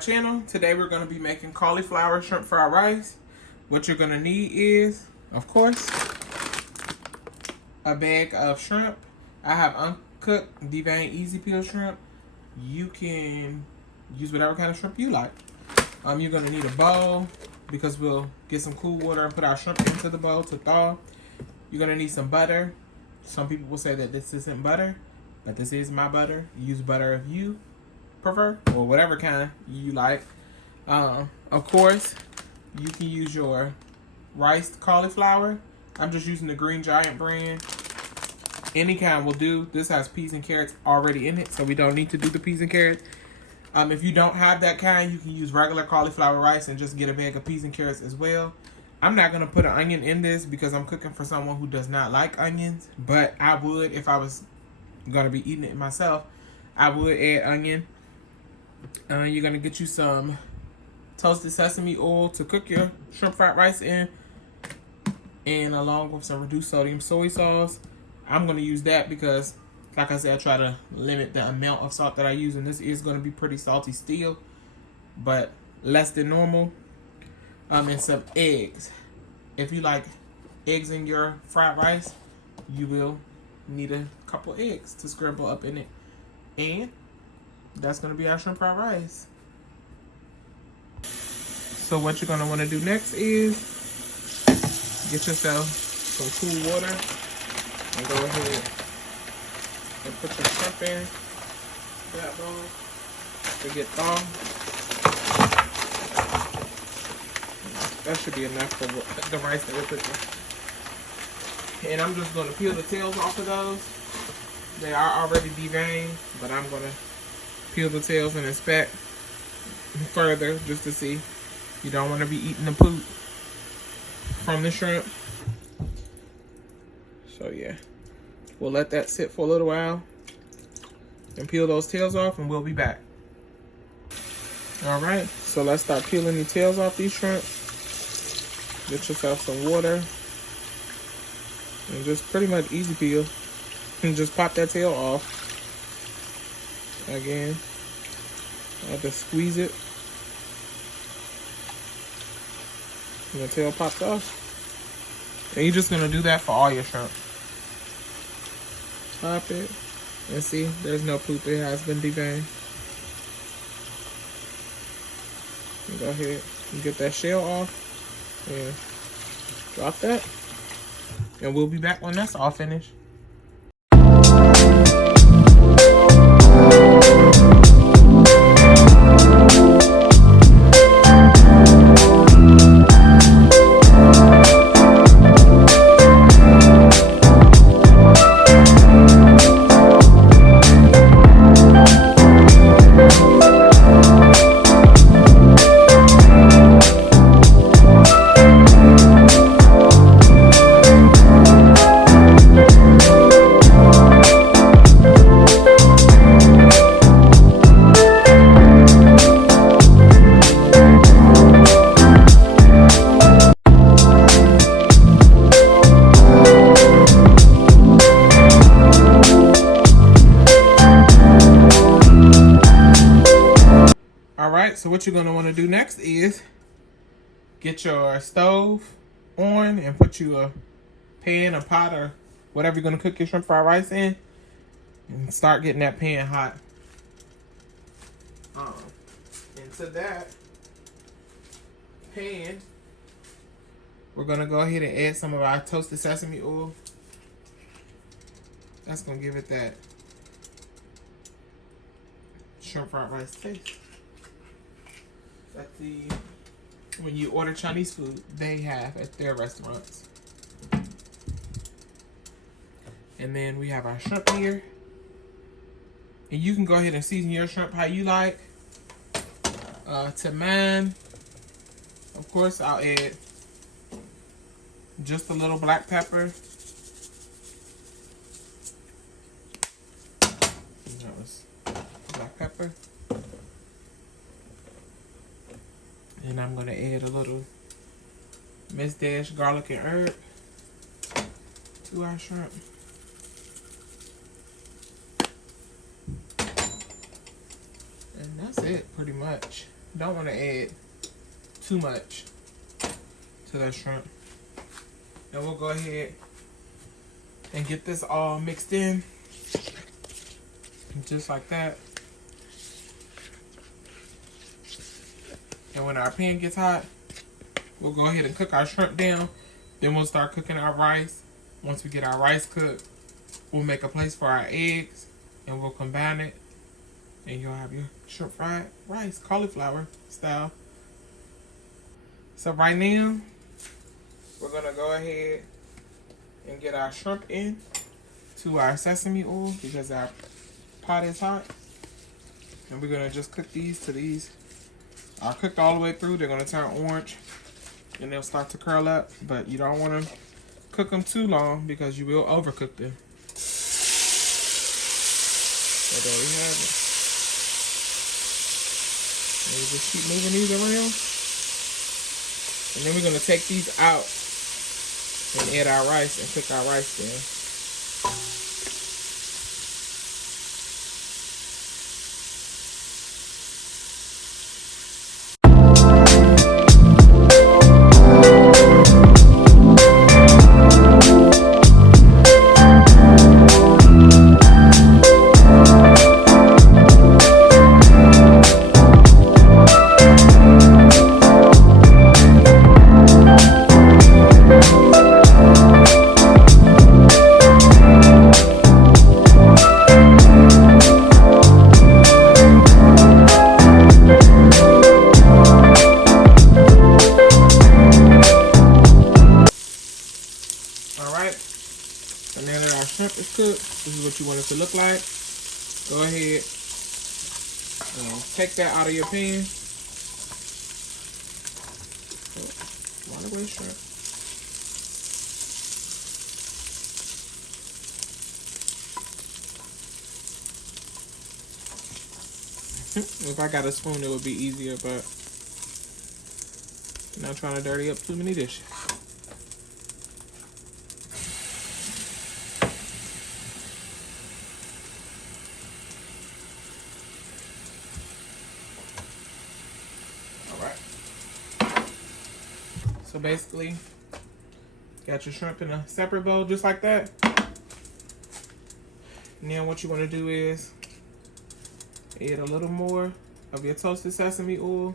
channel. Today we're going to be making cauliflower shrimp fried rice. What you're going to need is, of course, a bag of shrimp. I have uncooked, deveined, easy peel shrimp. You can use whatever kind of shrimp you like. You're going to need a bowl because we'll get some cool water and put our shrimp into the bowl to thaw. You're going to need some butter. Some people will say that this isn't butter, but this is my butter. Use butter if you prefer, or whatever kind you like. Of course, you can use your riced cauliflower. I'm just using the Green Giant brand. Any kind will do. This has peas and carrots already in it, so we don't need to do the peas and carrots. If you don't have that kind, you can use regular cauliflower rice and just get a bag of peas and carrots as well. I'm not going to put an onion in this because I'm cooking for someone who does not like onions, but I would if I was going to be eating it myself. I would add onion. You're going to get you some toasted sesame oil to cook your shrimp fried rice in, and along with some reduced sodium soy sauce. I'm going to use that because, like I said, I try to limit the amount of salt that I use, and this is going to be pretty salty still, but less than normal. And some eggs. If you like eggs in your fried rice, you will need a couple eggs to scramble up in it. And that's going to be our shrimp fried rice. So what you're going to want to do next is get yourself some cool water and go ahead and put your shrimp in that bowl to get thawed. That should be enough for the rice that we're cooking. And I'm just going to peel the tails off of those. They are already deveined, but I'm going to peel the tails and inspect further just to see. You don't want to be eating the poop from the shrimp. So yeah, we'll let that sit for a little while and peel those tails off, and we'll be back. All right, so let's start peeling the tails off these shrimp. Get yourself some water and just pretty much easy peel and just pop that tail off. Again, I have to squeeze it and the tail pops off. And you're just gonna do that for all your shrimp. Pop it and see, there's no poop. It has been deveined. Go ahead and get that shell off. And drop that, and we'll be back when that's all finished. So what you're going to want to do next is get your stove on and put you a pan, a pot, or whatever you're going to cook your shrimp fried rice in, and start getting that pan hot. Into that pan, we're going to go ahead and add some of our toasted sesame oil. That's going to give it that shrimp fried rice taste. When you order Chinese food, they have at their restaurants. And then we have our shrimp here. And you can go ahead and season your shrimp how you like. To mine, of course, I'll add just a little black pepper. That was black pepper. And I'm going to add a little Miss Dash garlic and herb to our shrimp. And that's it, pretty much. don't want to add too much to that shrimp. And we'll go ahead and get this all mixed in, just like that. And when our pan gets hot, we'll go ahead and cook our shrimp down. Then we'll start cooking our rice. Once we get our rice cooked, we'll make a place for our eggs and we'll combine it. And you'll have your shrimp fried rice, cauliflower style. So right now, we're gonna go ahead and get our shrimp in to our sesame oil because our pot is hot. And we're gonna just cook these till these are cooked all the way through. They're gonna turn orange and they'll start to curl up, but you don't wanna cook them too long because you will overcook them. So there we have it. And we just keep moving these around. And then we're gonna take these out and add our rice and cook our rice down. And now that our shrimp is cooked, this is what you want it to look like. Go ahead and take that out of your pan. Right away, shrimp. If I got a spoon, it would be easier, but I'm not trying to dirty up too many dishes. So basically, got your shrimp in a separate bowl just like that. Now what you want to do is add a little more of your toasted sesame oil.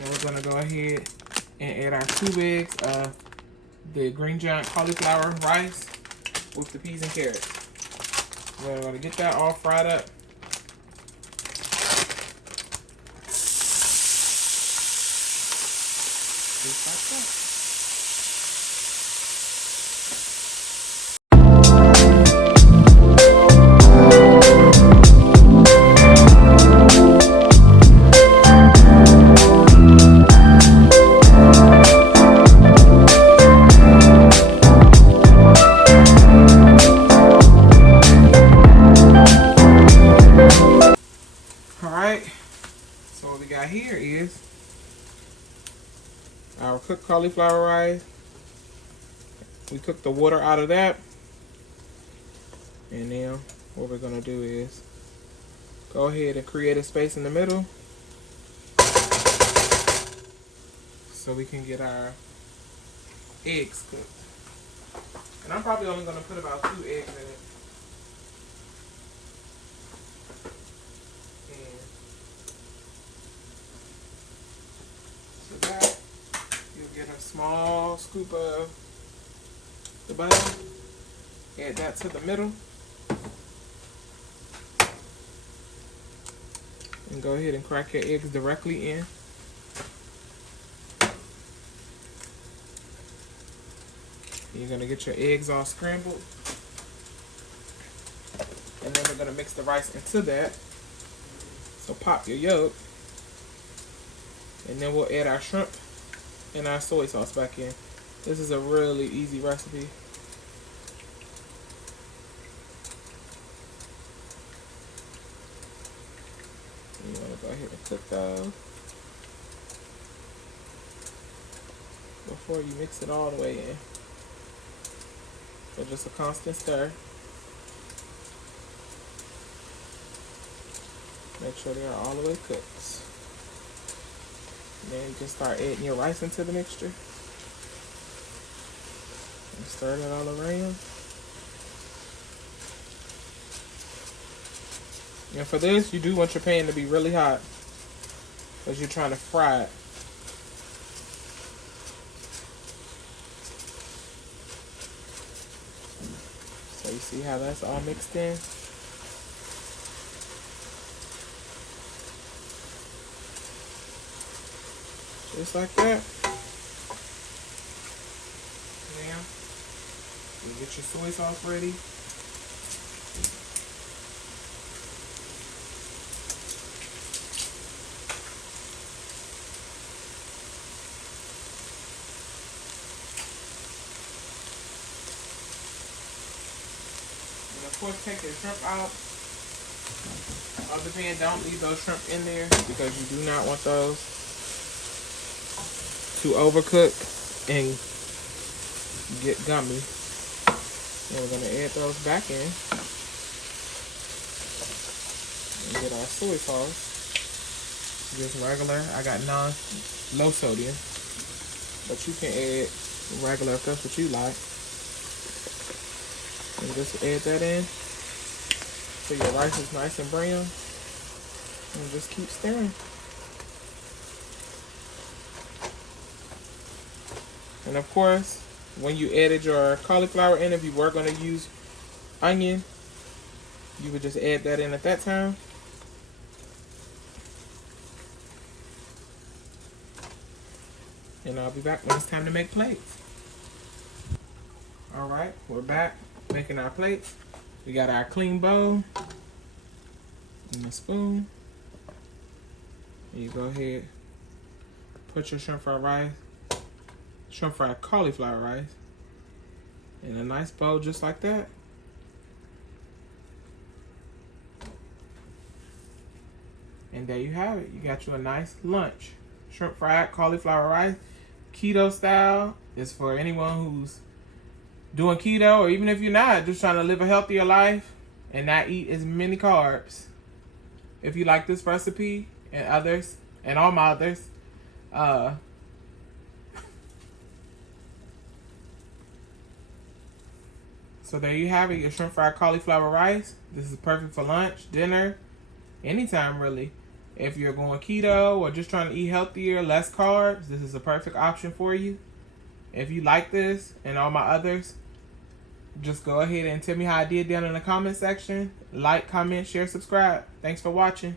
And we're going to go ahead and add our 2 eggs of the green giant cauliflower rice with the peas and carrots. We're going to get that all fried up. Just like that. So what we got here is our cooked cauliflower rice. We cooked the water out of that. And now what we're going to do is go ahead and create a space in the middle so we can get our eggs cooked. And I'm probably only going to put about 2 eggs in it. That, you'll get a small scoop of the butter, add that to the middle, and go ahead and crack your eggs directly in. You're going to get your eggs all scrambled, and then we're going to mix the rice into that. So pop your yolk. And then we'll add our shrimp and our soy sauce back in. This is a really easy recipe. And you want to go ahead and cook those before you mix it all the way in. So just a constant stir. Make sure they're all the way cooked. Then you can start adding your rice into the mixture. And stir it all around. And for this, you do want your pan to be really hot because you're trying to fry it. So you see how that's all mixed in? Just like that. Now, you get your soy sauce ready. And of course, take your shrimp out of the pan. Don't leave those shrimp in there because you do not want those to overcook and get gummy. And we're going to add those back in and get our soy sauce. Just regular. I got low sodium, but you can add regular if that's what you like. And just add that in so your rice is nice and brown. And just keep stirring. And of course, when you added your cauliflower in, if you were going to use onion, you would just add that in at that time. And I'll be back when it's time to make plates. Alright, we're back making our plates. We got our clean bowl and a spoon. And you go ahead, put your shrimp fried cauliflower rice in a nice bowl just like that. And there you have it. You got you a nice lunch. Shrimp fried cauliflower rice. Keto style is for anyone who's doing keto, or even if you're not, just trying to live a healthier life and not eat as many carbs. If you like this recipe and others, and all my others, so there you have it, your shrimp fried cauliflower rice. This is perfect for lunch, dinner, anytime really. If you're going keto or just trying to eat healthier, less carbs, this is a perfect option for you. If you like this and all my others, just go ahead and tell me how I did down in the comment section. Like, comment, share, subscribe. Thanks for watching.